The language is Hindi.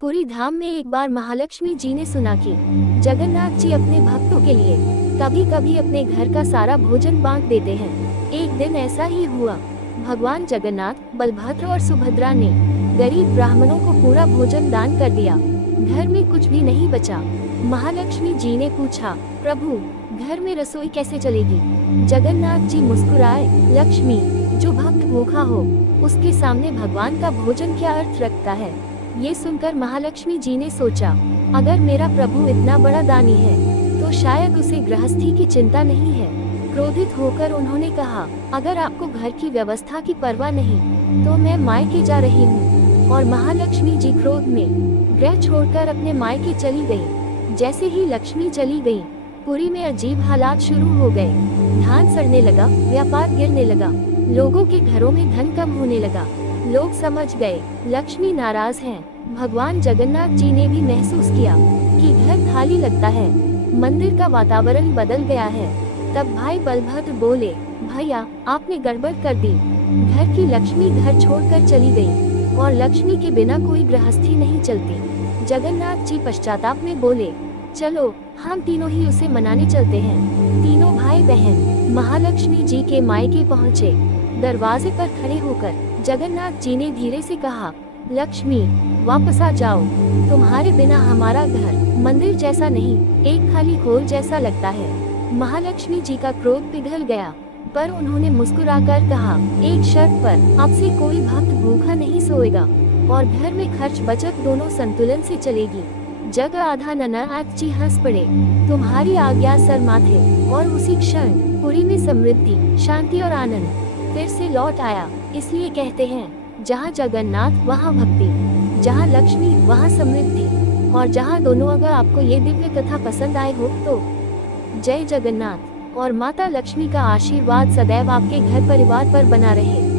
पुरी धाम में एक बार महालक्ष्मी जी ने सुना कि जगन्नाथ जी अपने भक्तों के लिए कभी कभी अपने घर का सारा भोजन बांट देते हैं। एक दिन ऐसा ही हुआ। भगवान जगन्नाथ, बलभद्र और सुभद्रा ने गरीब ब्राह्मणों को पूरा भोजन दान कर दिया। घर में कुछ भी नहीं बचा। महालक्ष्मी जी ने पूछा, प्रभु, घर में रसोई कैसे चलेगी? जगन्नाथ जी मुस्कुराए, लक्ष्मी, जो भक्त भूखा हो उसके सामने भगवान का भोजन क्या अर्थ रखता है। ये सुनकर महालक्ष्मी जी ने सोचा, अगर मेरा प्रभु इतना बड़ा दानी है तो शायद उसे गृहस्थी की चिंता नहीं है। क्रोधित होकर उन्होंने कहा, अगर आपको घर की व्यवस्था की परवाह नहीं तो मैं मायके जा रही हूँ। और महालक्ष्मी जी क्रोध में गृह छोड़कर अपने मायके चली गयी। जैसे ही लक्ष्मी चली गयी, पुरी में अजीब हालात शुरू हो गए। धान सड़ने लगा, व्यापार गिरने लगा, लोगों के घरों में धन कम होने लगा। लोग समझ गए लक्ष्मी नाराज हैं। भगवान जगन्नाथ जी ने भी महसूस किया कि घर खाली लगता है, मंदिर का वातावरण बदल गया है। तब भाई बलभद्र बोले, भैया, आपने गड़बड़ कर दी। घर की लक्ष्मी घर छोड़कर चली गई और लक्ष्मी के बिना कोई गृहस्थी नहीं चलती। जगन्नाथ जी पश्चाताप में बोले, चलो हम तीनों ही उसे मनाने चलते हैं। तीनों भाई बहन महालक्ष्मी जी के मायके पहुँचे। दरवाजे पर खड़े होकर जगन्नाथ जी ने धीरे से कहा, लक्ष्मी, वापस आ जाओ। तुम्हारे बिना हमारा घर मंदिर जैसा नहीं, एक खाली खोल जैसा लगता है। महालक्ष्मी जी का क्रोध पिघल गया, पर उन्होंने मुस्कुराकर कहा, एक शर्त पर, आपसे कोई भक्त भूखा नहीं सोएगा और घर में खर्च बचत दोनों संतुलन से चलेगी। जग आधा नना आज जी हंस पड़े। तुम्हारी आज्ञा सर माथे। और उसी क्षण पुरी में समृद्धि, शांति और आनंद फिर से लौट आया। इसलिए कहते हैं, जहाँ जगन्नाथ वहाँ भक्ति, जहाँ लक्ष्मी वहाँ समृद्धि, और जहाँ दोनों। अगर आपको ये दिव्य कथा पसंद आए हो तो जय जगन्नाथ और माता लक्ष्मी का आशीर्वाद सदैव आपके घर परिवार पर बना रहे।